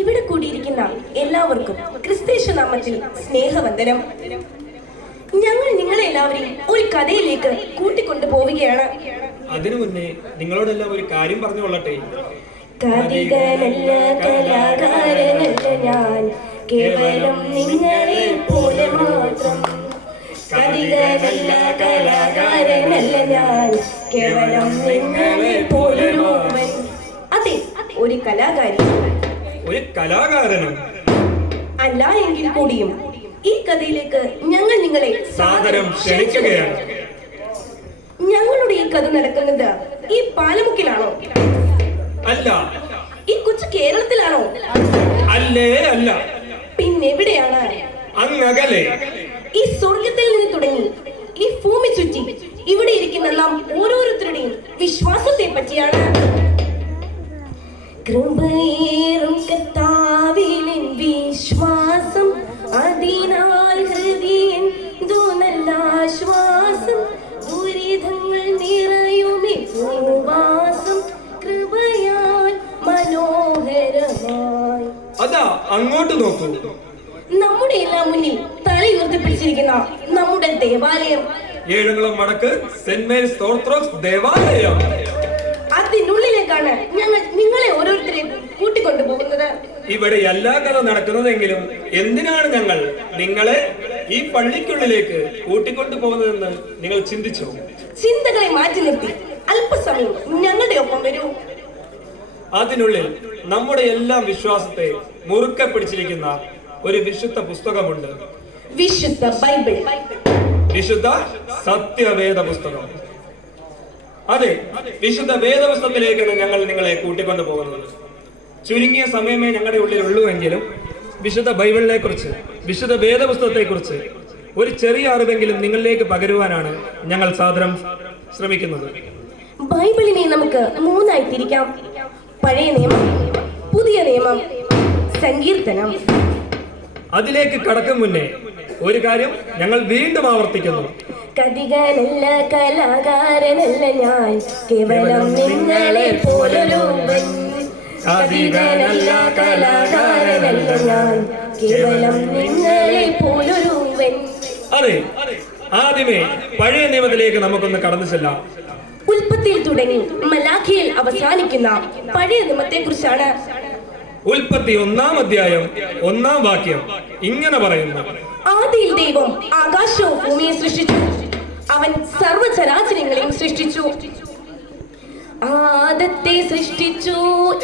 ഇവിടെ കൂടിയിരിക്കുന്ന എല്ലാവർക്കും ക്രിസ്തീശ നാമത്തിൽ സ്നേഹവന്ദനം. ഞങ്ങൾ നിങ്ങളെ എല്ലാവരെയും ഒരു കഥയിലേക്ക് കൂട്ടിക്കൊണ്ടു പോവുകയാണ്. അതിനു മുന്നേ നിങ്ങളോടെല്ലാം ഒരു കാര്യം പറഞ്ഞുകൊള്ളട്ടെ. കവികനല്ല, കലാകാരനല്ല ഞാൻ, കേവലം നിങ്ങളെ പോലെ മാത്രം. കവികനല്ല, കലാകാരനല്ല ഞാൻ, കേവലം നിങ്ങളെ പോലൊരുവൻ. അതെ, ഒരു കലാകാരി. ഒരു കലാകാരനും അല്ല എങ്കിൽ കൂടിയും ഈ കഥയിലേക്ക് ഞങ്ങൾ നിങ്ങളെ സാദരം ക്ഷണിക്കുകയാണ്. ഞങ്ങളുടെ ഈ കഥ നടക്കുന്നത് ഈ പാലമുക്കിലാണോ? അല്ല. ഈ കൊച്ചു കേരളത്തിലാണോ? അല്ലേ അല്ല. പിന്നെവിടെയാണ്? അങ്ങകലെ. ഈ സ്വർഗത്തിൽ നിന്ന് തുടങ്ങി ഈ ഭൂമി ചുറ്റി ഇവിടെ ഇരിക്കുന്ന നാം ഓരോരുത്തരുടെയും വിശ്വാസത്തെ പറ്റിയാണ്. കൃപയേറും കർത്താവിൻ വിശ്വാസം, അതിനാൽ ഹൃദയൻ നല്ല ആശ്വാസം. ദുരിതങ്ങൾ നിറയുമേ ഭൂവാസം, കൃപയാൽ മനോഹരമായി. അതാ അങ്ങോട്ട് നോക്കൂ. നമ്മുടെ എല്ലാം മുന്നിൽ തലയുയർത്തി പിടിച്ചിരിക്കുന്ന നമ്മുടെ ദേവാലയം. ഏഴംകുളം വടക്ക് സെന്റ് മേരീസ് ഓർത്തഡോക്സ് ദേവാലയം. അതിനുള്ളിലേക്കാണ് ഞങ്ങൾ നിങ്ങളെ ഓരോരുത്തരെയും കൂട്ടിക്കൊണ്ടുപോകുന്നത്. ഇവിടെ എല്ലാ കഥ നടക്കുന്നതെങ്കിലും എന്തിനാണ് ഞങ്ങൾ നിങ്ങളെ ഈ പള്ളിക്കുള്ളിലേക്ക് കൂട്ടിക്കൊണ്ടു പോകുന്നതെന്ന് നിങ്ങൾ ചിന്തിച്ചോ? ചിന്തകളെ മാറ്റി നിർത്തി അല്പസമയം ഞങ്ങളുടെ ഒപ്പം വരൂ. അതിനുള്ളിൽ നമ്മുടെ എല്ലാം വിശ്വാസത്തെ മുറുക്കെ പിടിച്ചിരിക്കുന്ന ഒരു വിശുദ്ധ പുസ്തകമുണ്ട്. വിശുദ്ധ ബൈബിൾ. വിശുദ്ധ സത്യവേദ പുസ്തകം. അതെ, വിശുദ്ധ വേദപുസ്തകത്തിലേക്കാണ് ഞങ്ങൾ നിങ്ങളെ കൂട്ടിക്കൊണ്ടു പോകുന്നത്. ചുരുങ്ങിയ സമയമേ ഞങ്ങളുടെ ഉള്ളിൽ ഉള്ളൂവെങ്കിലും വിശുദ്ധ ബൈബിളിനെ കുറിച്ച്, വിശുദ്ധ വേദപുസ്തകത്തെ കുറിച്ച് ഒരു ചെറിയ അറിവെങ്കിലും നിങ്ങളിലേക്ക് പകരുവാനാണ് ഞങ്ങൾ സാദരം ശ്രമിക്കുന്നത്. ബൈബിളിനെ നമുക്ക് മൂന്നായി തിരിക്കാം: പഴയ നിയമം, പുതിയ നിയമം, സങ്കീർത്തനം. അതിലേക്ക് കടക്കും മുന്നേ ഒരു കാര്യം ഞങ്ങൾ വീണ്ടും ആവർത്തിക്കുന്നു. കവികനല്ല, കലാകാരനല്ല ഞാൻ, കേവലം നിങ്ങളെ പോലൊരുവൻ. കവികനല്ല, കലാകാരനല്ല ഞാൻ, കേവലം നിങ്ങളെ പോലൊരുവൻ. അതെ, ആദ്യമേ പഴയ നിയമത്തിലേക്ക് നമുക്കൊന്ന് കടന്നു ചെല്ലാം. ഉൽപ്പത്തിയിൽ തുടങ്ങി മലാഖിയിൽ അവസാനിക്കുന്ന പഴയ നിയമത്തെ കുറിച്ചാണ്. ഉൽപ്പത്തി 1-ാം അധ്യായം 1-ാം വാക്യം ഇങ്ങനെ പറയുന്നു: ആദിയിൽ ദൈവം ആകാശവും ഭൂമിയെ സൃഷ്ടിച്ചു, അവൻ സർവ്വചരാചരങ്ങളെയും സൃഷ്ടിച്ചു. ആദത്തെ സൃഷ്ടിച്ചു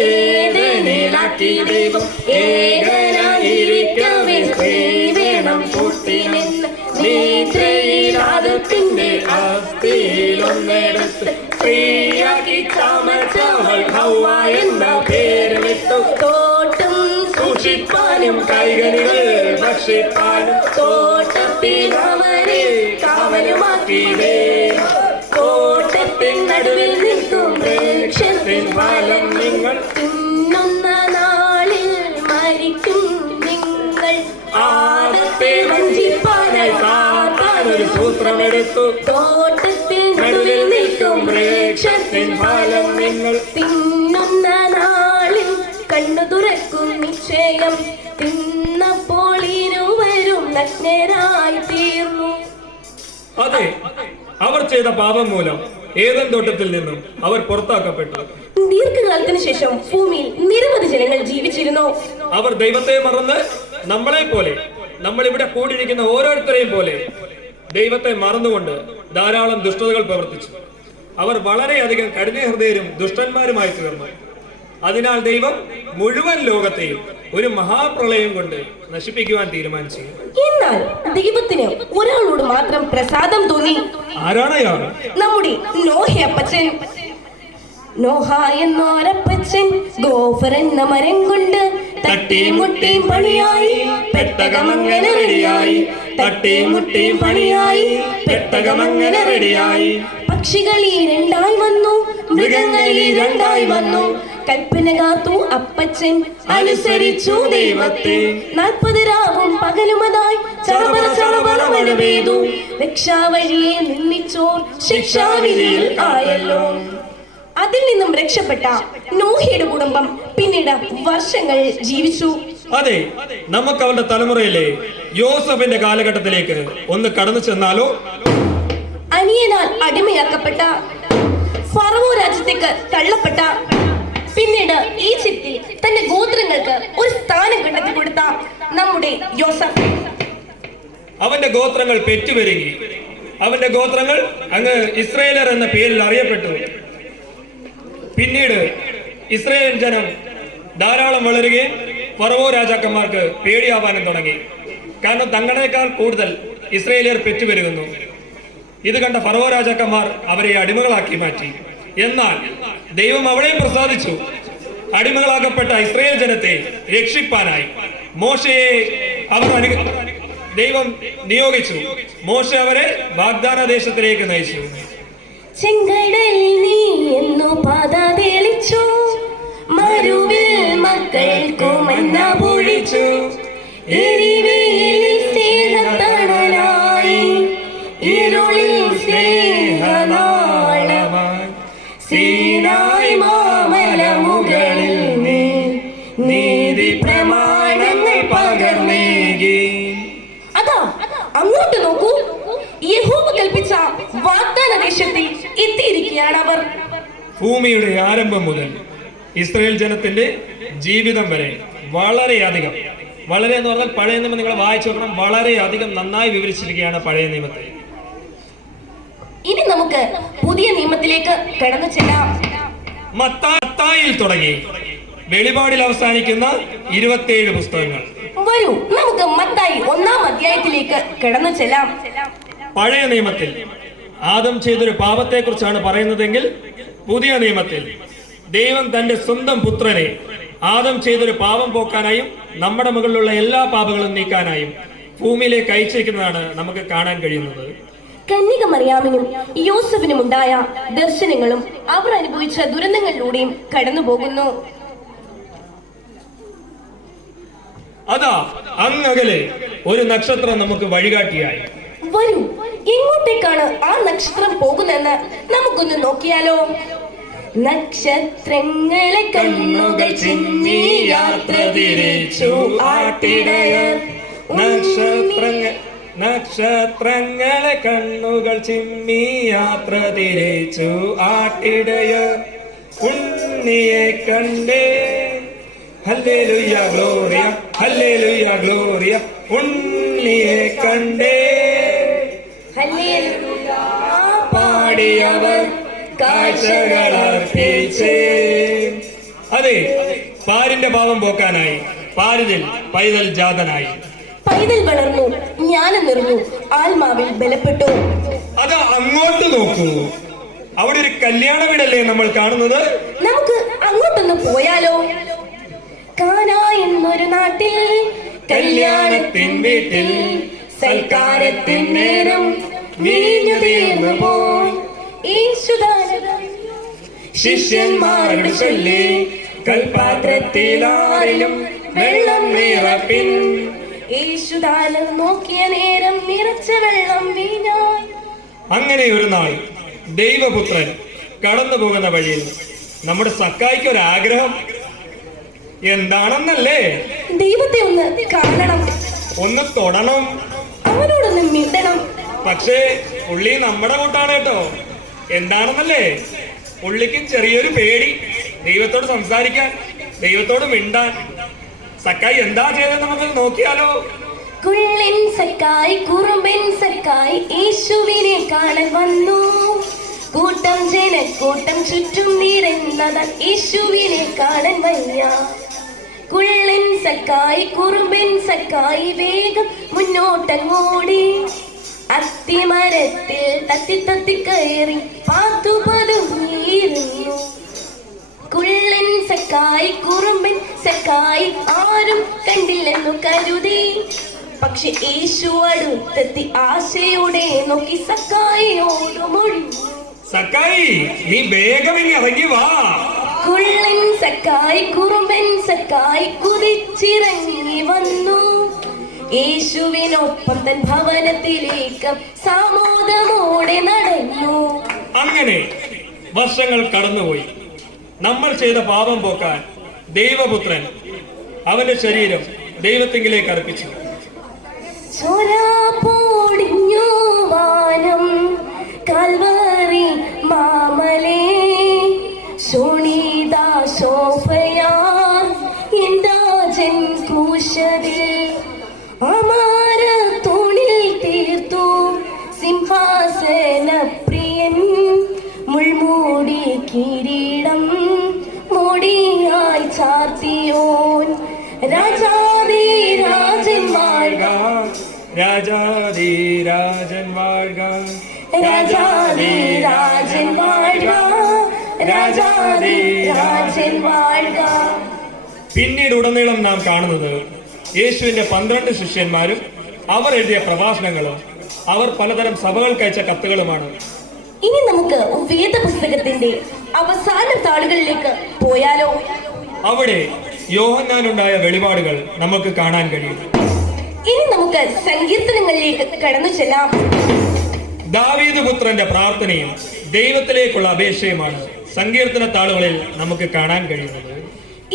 ഏദനിലാക്കി ദൈവം, ഏകനായിരിക്കവേ സ്ത്രീ വേണം കൂട്ടിനെന്ന്. നിദ്രയിൽ ആദത്തിന്റെ അസ്ഥിയിലൊന്നെടുത്ത് സ്ത്രീയാക്കി ചമച്ചവൾ ഹവ്വ എന്ന പേരിട്ടു. തോട്ടം സൂക്ഷിപ്പാനും കൈകനികൾ ഭക്ഷിപ്പാനും തോട്ടത്തിൽ അവരെ കാവലുമാക്കിയതേ. തോട്ടത്തിൻ നടുവിൽ നിൽക്കും വൃക്ഷത്തിൻ ഫലം നിങ്ങൾ തിന്നുന്ന നാളിൽ മരിക്കും നിങ്ങൾ. ആദത്തെ വഞ്ചിപ്പാനായി സാത്താൻ ഒരു സൂത്രമെടുത്തു. തോട്ടത്തിൻ നടുവിൽ നിൽക്കും വൃക്ഷത്തിൻ ഫലം നിങ്ങൾ തിന്നുന്ന നാളിൽ കണ്ണു തുറക്കും നിശ്ചയം. തിന്നപ്പോൾ ഇരുവരും നഗ്നരായി തീർന്നു. അതെ, അവർ ചെയ്ത പാപം മൂലം ഏദൻ തോട്ടത്തിൽ നിന്നും അവർ പുറത്താക്കപ്പെട്ടു. ദീർഘകാലത്തിന് ശേഷം ഭൂമിയിൽ നിരവധി ജനങ്ങൾ ജീവിച്ചിരുന്നു. അവർ ദൈവത്തെ മറന്ന് നമ്മളെ പോലെ, നമ്മൾ ഇവിടെ കൂടിയിരിക്കുന്ന ഓരോരുത്തരെയും പോലെ ദൈവത്തെ മറന്നുകൊണ്ട് ധാരാളം ദുഷ്ടതകൾ പ്രവർത്തിച്ചു. അവർ വളരെയധികം കഠിനഹൃദയരും ദുഷ്ടന്മാരുമായി തീർന്നു. അതിനാൽ ദൈവം മുഴുവൻ ലോകത്തെയും ഒരു മഹാപ്രളയം കൊണ്ട് നശിപ്പിക്കുവാൻ തീരുമാനിച്ചു. എന്നാൽ ദൈവത്തിന് ഒരാളോട് മാത്രം പ്രസാദം തോന്നി. ആരാണ് അയാൾ? നമ്മുടെ നോഹയപ്പച്ചൻ. നോഹ എന്നോരപ്പച്ചൻ ഗോഫർ എന്ന മരം കൊണ്ട് തട്ടിയും മുട്ടിയും പണിയായി പെട്ടകമങ്ങനെ റെഡിയായി. തട്ടിയും മുട്ടിയും പണിയായി പെട്ടകമങ്ങനെ റെഡിയായി. പക്ഷികൾ ഈ രണ്ടായി വന്നു, മൃഗങ്ങൾ ഈ രണ്ടായി വന്നു. കൽപ്പന കാത്തു അപ്പച്ചൻ, അനുസരിച്ചു ദൈവത്തെ. 40 രാവും പകലുമതായി ചറപറ ചറപറ മഴ പെയ്തു. രക്ഷാവഴിയെ നിന്നിച്ചോർ ശിക്ഷാവിധിയിൽ ആയല്ലോ. അതിൽ നിന്നും രക്ഷപ്പെട്ട നോഹയുടെ കുടുംബം പിന്നീട് വർഷങ്ങൾ ജീവിച്ചു. അതെ, നമുക്ക് അവന്റെ തലമുറയിലെ യോസഫിന്റെ കാലഘട്ടത്തിലേക്ക് ഒന്ന് കടന്നു ചെന്നാലോ? അനിയനാൽ അടിമയാക്കപ്പെട്ട, ഫറവോ രാജ്യത്തേക്ക് തള്ളപ്പെട്ട, പിന്നീട് ഈജിപ്തിൽ തന്റെ ഗോത്രങ്ങൾക്ക് ഒരു സ്ഥാനം കണ്ടെത്തി കൊടുത്ത നമ്മുടെ യോസഫ്. അവന്റെ ഗോത്രങ്ങൾ പെറ്റുപെരുകി. അവന്റെ ഗോത്രങ്ങൾ അങ്ങ് ഇസ്രായേലർ എന്ന പേരിൽ അറിയപ്പെട്ടു. പിന്നീട് ഇസ്രായേൽ ജനം ധാരാളം വളരുകയും ഫറവോ രാജാക്കന്മാർക്ക് പേടിയാവാനും തുടങ്ങി. കാരണം തങ്ങളെക്കാൾ കൂടുതൽ ഇസ്രായേലിയർ പെറ്റുപെരുകുന്നു. ഇത് കണ്ട ഫറവോ രാജാക്കന്മാർ അവരെ അടിമകളാക്കി മാറ്റി. എന്നാൽ ദൈവം അവിടെയും പ്രസാദിച്ചു. അടിമകളാക്കപ്പെട്ട ഇസ്രായേൽ ജനത്തെ രക്ഷിപ്പാനായി മോശയെ ദൈവം നിയോഗിച്ചു. മോശ അവരെ വാഗ്ദാന ദേശത്തിലേക്ക് നയിച്ചു. ചെങ്കടലിൽ നീ എന്നു പാത തെളിച്ചു, മരുവിൽ മക്കൾക്കു മന്ന പൊഴിച്ചു, എരിവേലിൽ സ്നേഹത്തണലായി, ഇരുളിൽ സ്നേഹനാളമായി, സീനായി മാമലമുകളിൽ നീ നീതി പ്രമാണങ്ങൾ പകർന്നേകി. അതാ അങ്ങോട്ട് നോക്കൂ, യഹോവ കൽപ്പിച്ച വാഗ്ദാന ദേശത്തിൽ എത്തിയിരിക്കുകയാണ് അവർ. ഭൂമിയുടെ ആരംഭം മുതൽ ഇസ്രായേൽ ജനത്തിന്റെ ജീവിതം വരെ വളരെയധികം, വളരെ എന്ന് പറഞ്ഞാൽ പഴയ നിയമം നിങ്ങൾ വായിച്ചു നോക്കണം, വളരെയധികം നന്നായി വിവരിച്ചിരിക്കുകയാണ് പഴയ നിയമത്തിൽ. ഇനി നമുക്ക് പുതിയ നിയമത്തിലേക്ക് കടന്നു ചെല്ലാം. മത്തായിൽ തുടങ്ങി വെളിപാടിൽ അവസാനിക്കുന്ന 27 പുസ്തകങ്ങൾ. വരൂ, നമുക്ക് മത്തായി 1-ാം അധ്യായത്തിലേക്ക് കടന്നു ചെല്ലാം. പഴയ നിയമത്തിൽ ആദം ചെയ്തൊരു പാപത്തെ കുറിച്ചാണ് പറയുന്നതെങ്കിൽ പുതിയ നിയമത്തിൽ ദൈവം തന്റെ സ്വന്തം പുത്രനെ ആദം ചെയ്തൊരു പാപം പോക്കാനായും നമ്മുടെ മുകളിലുള്ള എല്ലാ പാപങ്ങളും നീക്കാനായും ഭൂമിയിലേക്ക് അയച്ചേക്കുന്നതാണ് നമുക്ക് കാണാൻ കഴിയുന്നത്. കന്യക മറിയാമിനും യോസഫിനും ഉണ്ടായ ദർശനങ്ങളും അവർ അനുഭവിച്ച ദുരന്തങ്ങളിലൂടെയും കടന്നു പോകുന്നു. അതാ അങ്ങകലെ ഒരു നക്ഷത്രം നമുക്ക് വഴികാട്ടിയായി. വരൂ, എങ്ങോട്ടേക്കാണ് ആ നക്ഷത്രം പോകുന്നതെന്ന് നമുക്കൊന്ന് നോക്കിയാലോ. നക്ഷത്രങ്ങളെ കണ്ണുകൾ ചിന്നി യാത്ര തിരിച്ചു ആട്ടിടയർ. നക്ഷത്രങ്ങളെ കണ്ണുകൾ ചിമ്മി യാത്ര തിരിച്ചു ആട്ടിടയർ. ഉണ്ണിയെ കണ്ടേ, ഹല്ലേലൂയ ഗ്ലോറിയ, ഹല്ലേലൂയ ഗ്ലോറിയ. ഉണ്ണിയെ കണ്ടേ, ഹല്ലേലൂയ പാടിയവർ കാഴ്ചകൾ അർപ്പിച്ചേ. അതെ, പാരിന്റെ പാപം പോക്കാനായി പാരിതിൽ പൈതൽ ജാതനായി. പൈതൽ വളർന്നു, ജ്ഞാനം നിറഞ്ഞു, ആത്മാവിൽ ബലപ്പെട്ടു. അത് അങ്ങോട്ട് നോക്കൂ, അവിടെ ഒരു കല്യാണ വീടല്ലേ നമ്മൾ കാണുന്നത്. നമുക്ക് അങ്ങോട്ടൊന്ന് പോയാലോ. കാനാ എന്നൊരു നാട്ടിൽ കല്യാണത്തിൻ വീട്ടിൽ സൽക്കാരത്തിൻ നേരം വീഞ്ഞു തീർന്നു പോയി. ശിഷ്യന്മാരോട് ചൊല്ലി കൽപാത്രത്തിലാരിലും വെള്ളം നിറപ്പിൻ. യേശുദാനം നോക്കിയ നേരം നിറച്ച വെള്ളം വീഞ്ഞായി. അങ്ങനെ ഒരു നാൾ ദൈവപുത്രൻ കടന്നു പോകുന്ന വഴിയിൽ നമ്മുടെ സക്കായിക്ക് ഒരു ആഗ്രഹം. എന്താണെന്നല്ലേ? ദൈവത്തെ ഒന്ന് കാണണം, ഒന്ന് തൊടണം, അവനോടൊന്ന് മിണ്ടണം. പക്ഷേ പുള്ളി നമ്മുടെ കൂട്ടാണ് കേട്ടോ. എന്താണെന്നല്ലേ? പുള്ളിക്ക് ചെറിയൊരു പേടി ദൈവത്തോട് സംസാരിക്കാൻ, ദൈവത്തോട് മിണ്ടാൻ. സക്കായി എന്താ ചെയ്തത് നമുക്ക് നോക്കിയാലോ. കുള്ളൻ സക്കായി, കുറുമ്പൻ സക്കായി യേശുവിനെ കാണാൻ വന്നു. കൂട്ടം ജനക്കൂട്ടം ചുറ്റും നിരന്നതാൽ യേശുവിനെ കാണാൻ വയ്യ. കുള്ളൻ സക്കായി, കുറുമ്പൻ സക്കായി വേഗം മുന്നോട്ടങ്ങോടി. അത്തിമരത്തിൽ തത്തി തത്തി കയറി പാത്തു പതുങ്ങിയിരുന്നു. കുള്ളൻ സക്കായി, കുറുമ്പൻ സക്കായി ആരും കണ്ടില്ലെന്നു കരുതി. പക്ഷെ യേശു അടുത്തെത്തി ആശയോടെ നോക്കി സക്കായിയോട് മൊഴിഞ്ഞു. സക്കായി, നീ വേഗം ഇറങ്ങി വാ. കുള്ളൻ സക്കായി, കുറുമ്പൻ സക്കായി കുതിച്ചിറങ്ങി വന്നു. യേശുവിനൊപ്പം തൻ ഭവനത്തിലേക്ക് സാമോദമോടെ നടന്നു. അങ്ങനെ വർഷങ്ങൾ കടന്നുപോയി. നമ്മൾ ചെയ്ത പാപം പോക്കാൻ ദൈവപുത്രൻ അവന്റെ ശരീരം ദൈവത്തെങ്കിലേക്ക് അർപ്പിച്ചു. ചോര പൊടിഞ്ഞു വാനം കൽവറി മാമലേ ശോണിതാ ശോഭയാൻ എന്താജൻ ക്രൂശതിൽ അമാര തൂണിൽ തീർത്തു സിംഹാസന പ്രിയൻ മുൾമൂടി കിരീടം മോടിയായി ചാർത്തിയോൻ രാജാദി രാജൻ വാഴ്ക രാജാദി രാജൻ വാഴ്ക രാജാദി രാജൻ വാഴ്ക രാജാദി രാജൻ വാഴ്ക. പിന്നീട് ഉടനീളം നാം കാണുന്നത് യേശുവിന്റെ 12 ശിഷ്യന്മാരും അവർ എഴുതിയ പ്രഭാഷണങ്ങളും അവർ പലതരം സഭകൾക്ക് അയച്ച കത്തുകളുമാണ്. ഇനി നമുക്ക് വേദപുസ്തകത്തിന്റെ അവസാന താളുകളിലേക്ക് പോയാലോ? അവിടെ യോഹന്നാനുണ്ടായ വെളിപാടുകൾ നമുക്ക് കാണാൻ കഴിയും. ഇനി നമുക്ക് സങ്കീർത്തനങ്ങളിലേക്ക് കടന്നു ചെല്ലാം. ദാവീദ് പുത്രന്റെ പ്രാർത്ഥനയും ദൈവത്തിലേക്കുള്ള അപേക്ഷയുമാണ് സങ്കീർത്തന താളുകളിൽ നമുക്ക് കാണാൻ കഴിയുന്നത്.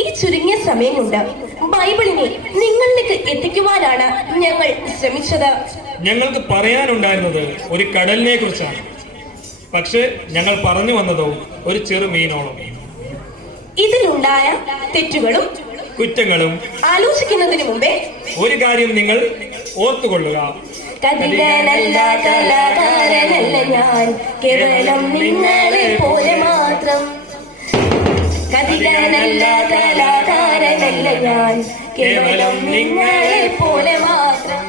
ഈ ചുരുങ്ങിയ സമയം കൊണ്ട് ബൈബിളിനെ നിങ്ങളിലേക്ക് എത്തിക്കുവാനാണ് ഞങ്ങൾ ശ്രമിച്ചത്. ഞങ്ങൾക്ക് പറയാനുണ്ടായിരുന്നത് ഒരു കടലിനെ കുറിച്ചാണ്. പക്ഷെ ഞങ്ങൾ പറഞ്ഞു വന്നതോ ഒരു ചെറു മീനോളം. ഇതിലുണ്ടായ തെറ്റുകളും കുറ്റങ്ങളും ആലോചിക്കുന്നതിന് മുമ്പേ ഒരു കാര്യം നിങ്ങൾ ഓർത്തുകൊള്ളുക. കതികനല്ല കലാകാരനല്ല ഞാൻ, കേവലം നിങ്ങളെ പോലെ മാത്രം. കതികനല്ല കലാകാരനല്ല ഞാൻ, കേവലം നിങ്ങളെ പോലെ മാത്രം.